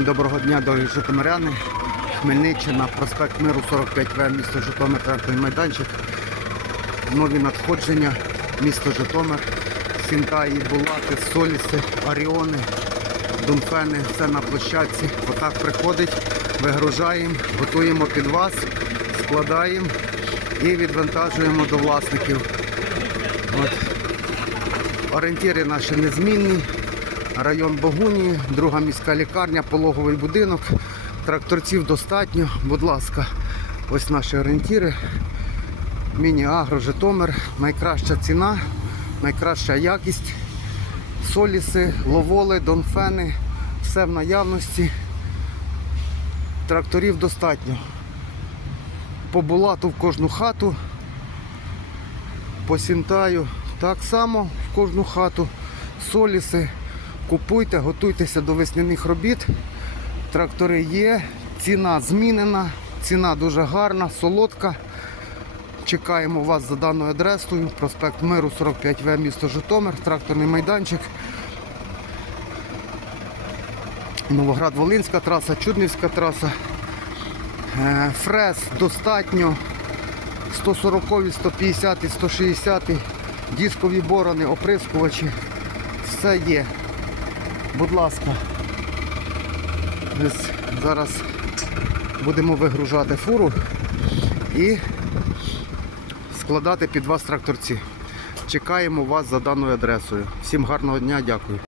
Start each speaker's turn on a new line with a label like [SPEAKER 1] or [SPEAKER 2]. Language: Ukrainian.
[SPEAKER 1] Доброго дня, дорогі житомиряни. Хмельниччина, проспект Миру 45В, місто Житомир, тракторний майданчик. Нові надходження, місто Житомир, Сінтаї, Булати, Соліси, Аріони, Думфени, все на площадці. Отак приходить, вигружаємо, готуємо під вас, складаємо і відвантажуємо до власників. От. Орієнтири наші незмінні. Район Богунії, друга міська лікарня, пологовий будинок. Тракторців достатньо. Будь ласка, ось наші орієнтири. Міні-агро, Житомир. Найкраща ціна, найкраща якість. Соліси, ловоли, донфени. Все в наявності. Тракторів достатньо. По булату в кожну хату. По сінтаю так само в кожну хату. Соліси. Купуйте, готуйтеся до весняних робіт. Трактори є, ціна змінена, ціна дуже гарна, солодка. Чекаємо вас за даною адресою. Проспект Миру 45В, місто Житомир, тракторний майданчик. Новоград-Волинська траса, Чуднівська траса. Е, Фрез достатньо. 140, 150, 160, дискові борони, оприскувачі. Все є. Будь ласка. Ось зараз будемо вигружати фуру і складати під вас тракторці. Чекаємо вас за даною адресою. Всім гарного дня, дякую.